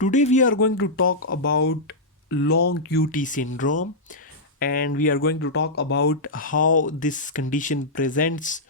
Today we are going to talk about long QT syndrome, and we are going to talk about how this condition presents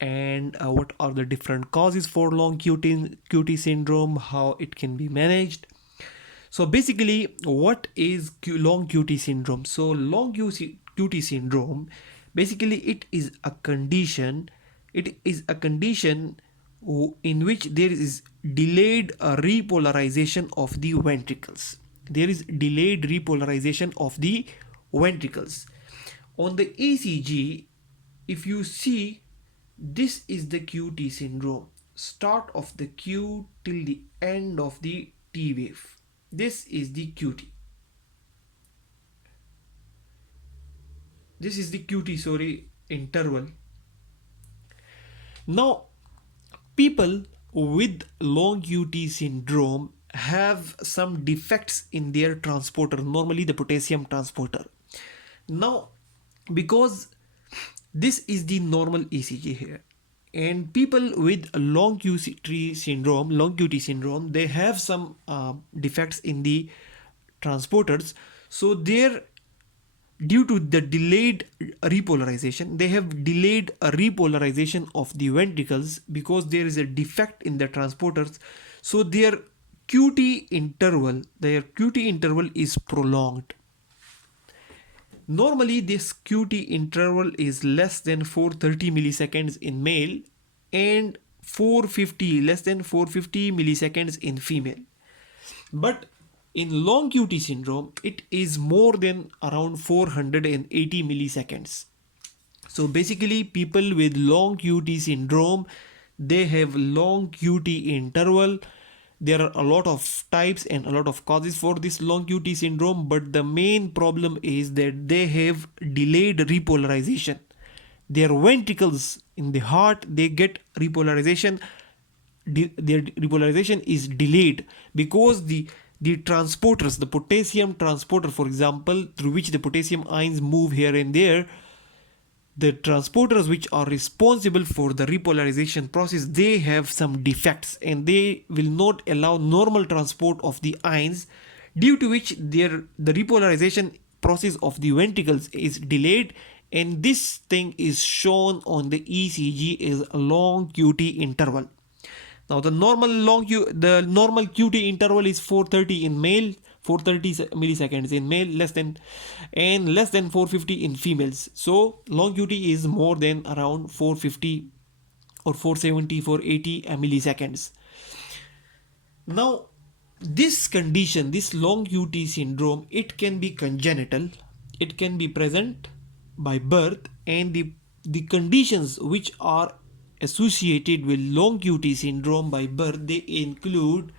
and what are the different causes for long QT syndrome, how it can be managed. So basically, what is long QT syndrome? So long QT syndrome, basically it is a condition. It is a condition in which there is delayed repolarization of the ventricles. There is delayed repolarization of the ventricles. On the ECG, if you see, this is the QT syndrome. Start of the Q till the end of the T wave. This is the QT. This is the QT, interval. Now, people with long QT syndrome have some defects in their transporter, normally the potassium transporter. Now, because this is the normal ECG here, and people with long QT syndrome, they have some defects in the transporters. So they're due to the delayed repolarization, they have delayed a repolarization of the ventricles because there is a defect in the transporters. So their QT interval is prolonged. Normally this QT interval is less than 430 milliseconds in male and less than 450 milliseconds in female. But in long QT syndrome, it is more than around 480 milliseconds. So basically, people with long QT syndrome, they have long QT interval. There are a lot of types and a lot of causes for this long QT syndrome, but the main problem is that they have delayed repolarization. Their ventricles in the heart, they get repolarization. Their repolarization is delayed because the transporters, the potassium transporter, for example, through which the potassium ions move here and there, the transporters which are responsible for the repolarization process, they have some defects and they will not allow normal transport of the ions, due to which the repolarization process of the ventricles is delayed, and this thing is shown on the ECG as a long QT interval. Now the normal QT interval is 430 in male, 430 milliseconds in male, less than 450 in females. So long QT is more than around 450 or 470, 480 milliseconds. Now this condition, this long QT syndrome, it can be congenital, it can be present by birth, and the conditions which are associated with long QT syndrome by birth, they include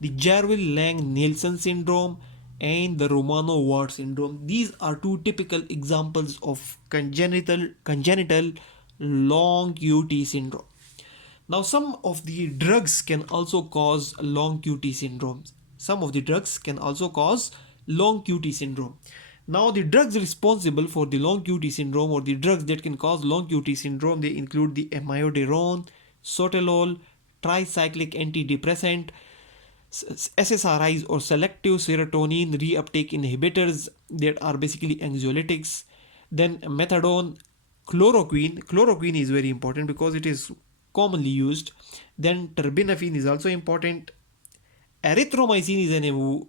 the Jarvell-Lange-Nielsen syndrome and the Romano-Ward syndrome. These are two typical examples of congenital long QT syndrome. Now, some of the drugs can also cause long QT syndrome. Now, the drugs responsible for the long QT syndrome, or the drugs that can cause long QT syndrome, they include the amiodarone, sotalol, tricyclic antidepressant, SSRIs or selective serotonin reuptake inhibitors that are basically anxiolytics, then methadone, chloroquine. Chloroquine is very important because it is commonly used. Then terbinafine is also important. Erythromycin is a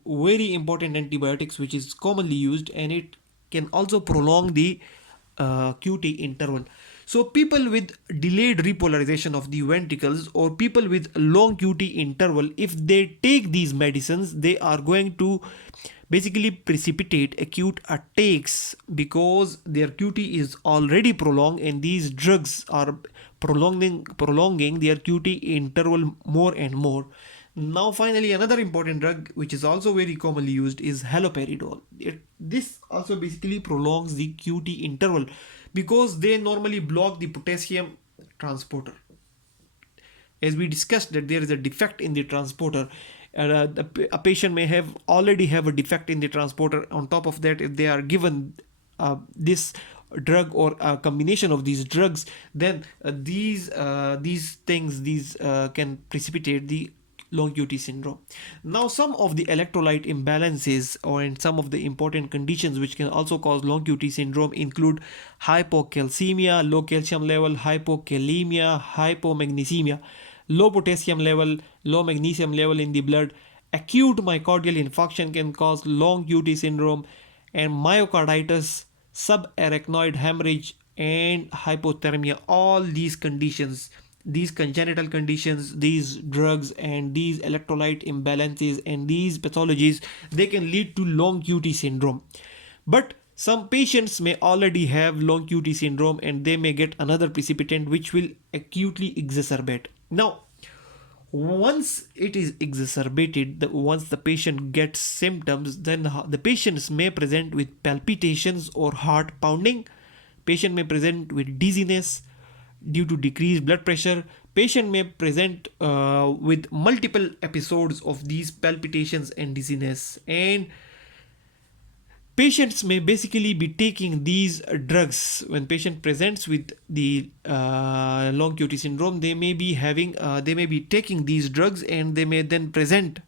very important antibiotic which is commonly used, and it can also prolong the QT interval. So people with delayed repolarization of the ventricles or people with long QT interval, if they take these medicines, they are going to basically precipitate acute attacks because their QT is already prolonged, and these drugs are prolonging their QT interval more and more. Now finally, another important drug which is also very commonly used is haloperidol. This also basically prolongs the QT interval because they normally block the potassium transporter. As we discussed that there is a defect in the transporter, a patient may already have a defect in the transporter. On top of that, if they are given this drug or a combination of these drugs, then these things can precipitate the long QT syndrome. Now, some of the electrolyte imbalances and some of the important conditions which can also cause long QT syndrome include hypocalcemia, low calcium level, hypokalemia, hypomagnesemia, low potassium level, low magnesium level in the blood. Acute myocardial infarction can cause long QT syndrome, and myocarditis, subarachnoid hemorrhage, and hypothermia. All these conditions, these congenital conditions, these drugs, and these electrolyte imbalances, and these pathologies, they can lead to long QT syndrome. But some patients may already have long QT syndrome and they may get another precipitant which will acutely exacerbate. Now, once it is exacerbated, once the patient gets symptoms, then the patients may present with palpitations or heart pounding. Patient may present with dizziness due to decreased blood pressure. Patient may present with multiple episodes of these palpitations and dizziness, and patients may basically be taking these drugs. When patient presents with the long QT syndrome, they may be taking these drugs, and they may then present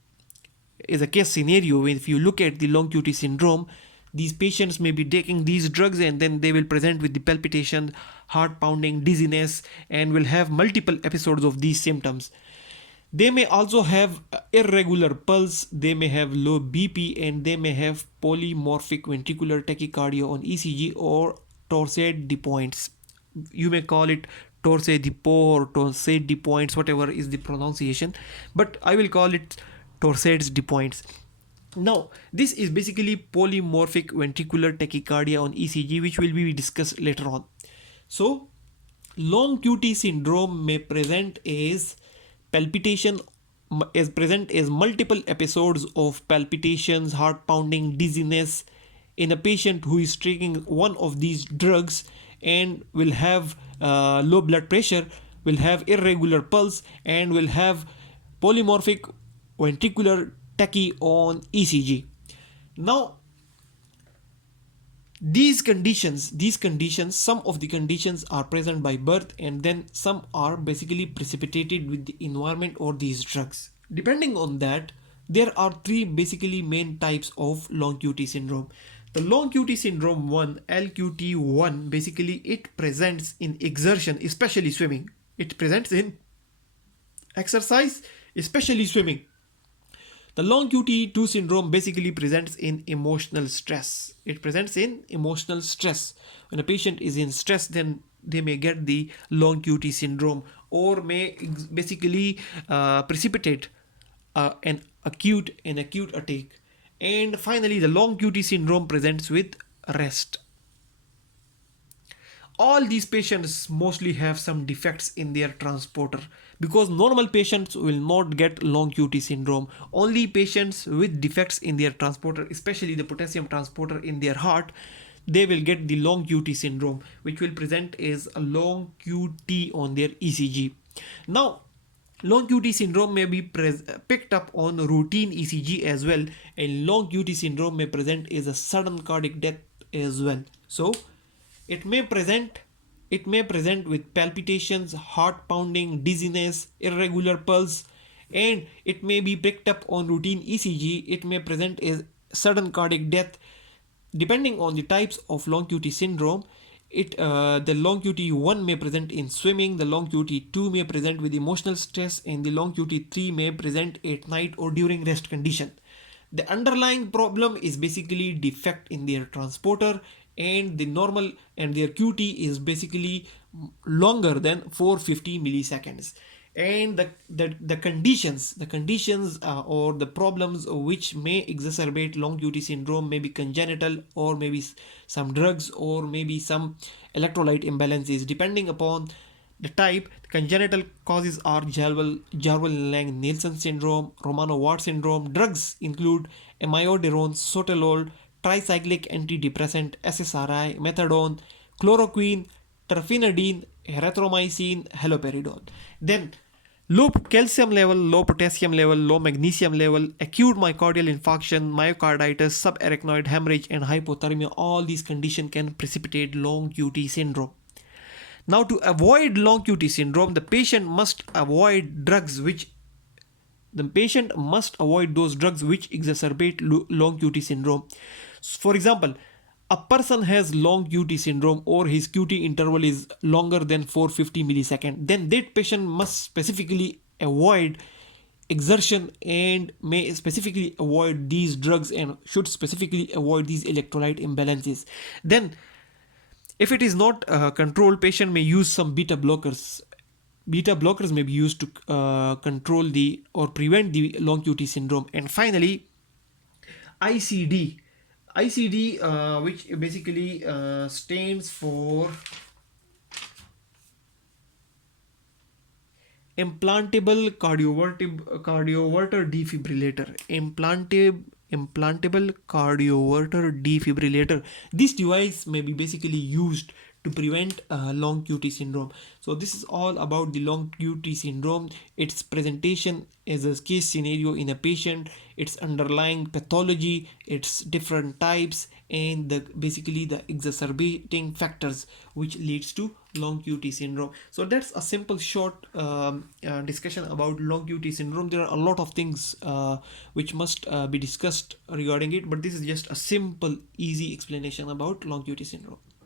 as a case scenario. If you look at the long QT syndrome, these patients may be taking these drugs and then they will present with the palpitation, heart pounding, dizziness, and will have multiple episodes of these symptoms. They may also have irregular pulse, they may have low BP, and they may have polymorphic ventricular tachycardia on ECG or torsade de pointes. You may call it torsade de points or torsade de pointes, whatever is the pronunciation, but I will call it torsades de pointes. Now, this is basically polymorphic ventricular tachycardia on ECG, which will be discussed later on. So, long QT syndrome may present as palpitation, is present as multiple episodes of palpitations, heart pounding, dizziness in a patient who is taking one of these drugs, and will have low blood pressure, will have irregular pulse, and will have polymorphic ventricular tachy on ECG. Now, these conditions, some of the conditions are present by birth, and then some are basically precipitated with the environment or these drugs. Depending on that, there are three basically main types of long QT syndrome. The long QT syndrome 1, LQT1, basically it presents in exertion, especially swimming. It presents in exercise, especially swimming. The long QT2 syndrome basically presents in emotional stress. It presents in emotional stress. When a patient is in stress, then they may get the long QT syndrome, or may basically precipitate an acute attack. And finally, the long QT syndrome presents with rest. All these patients mostly have some defects in their transporter, because normal patients will not get long QT syndrome. Only patients with defects in their transporter, especially the potassium transporter in their heart, they will get the long QT syndrome, which will present as a long QT on their ECG. Now, long QT syndrome may be picked up on routine ECG as well, and long QT syndrome may present as a sudden cardiac death as well. So, it may present with palpitations, heart pounding, dizziness, irregular pulse, and it may be picked up on routine ECG. It may present as sudden cardiac death. Depending on the types of long QT syndrome, the long QT1 may present in swimming, the long QT2 may present with emotional stress, and the long QT3 may present at night or during rest condition. The underlying problem is basically defect in their transporter, and the normal and their QT is basically longer than 450 milliseconds. And the conditions or the problems which may exacerbate long QT syndrome may be congenital, or maybe some drugs, or maybe some electrolyte imbalances. Depending upon the type, congenital causes are Jarvell-Lange-Nielsen syndrome, Romano-Ward syndrome. Drugs include amiodarone, sotalol, tricyclic antidepressant, SSRI, methadone, chloroquine, terfenadine, erythromycin, haloperidol. Then low calcium level, low potassium level, low magnesium level, acute myocardial infarction, myocarditis, subarachnoid hemorrhage, and hypothermia. All these conditions can precipitate long QT syndrome. Now, to avoid long QT syndrome, the patient must avoid drugs which The patient must avoid those drugs which exacerbate long QT syndrome. For example, a person has long QT syndrome or his QT interval is longer than 450 millisecond, then that patient must specifically avoid exertion and may specifically avoid these drugs and should specifically avoid these electrolyte imbalances. Then if it is not controlled, patient may use some beta blockers. Beta blockers may be used to control the or prevent the long QT syndrome. And finally, ICD. ICD, which basically stands for implantable cardioverter defibrillator. Implantable cardioverter defibrillator. This device may be basically used to prevent long QT syndrome. So this is all about the long QT syndrome, its presentation as a case scenario in a patient, its underlying pathology, its different types, and basically the exacerbating factors which leads to long QT syndrome. So that's a simple short discussion about long QT syndrome. There are a lot of things which must be discussed regarding it, but this is just a simple easy explanation about long QT syndrome.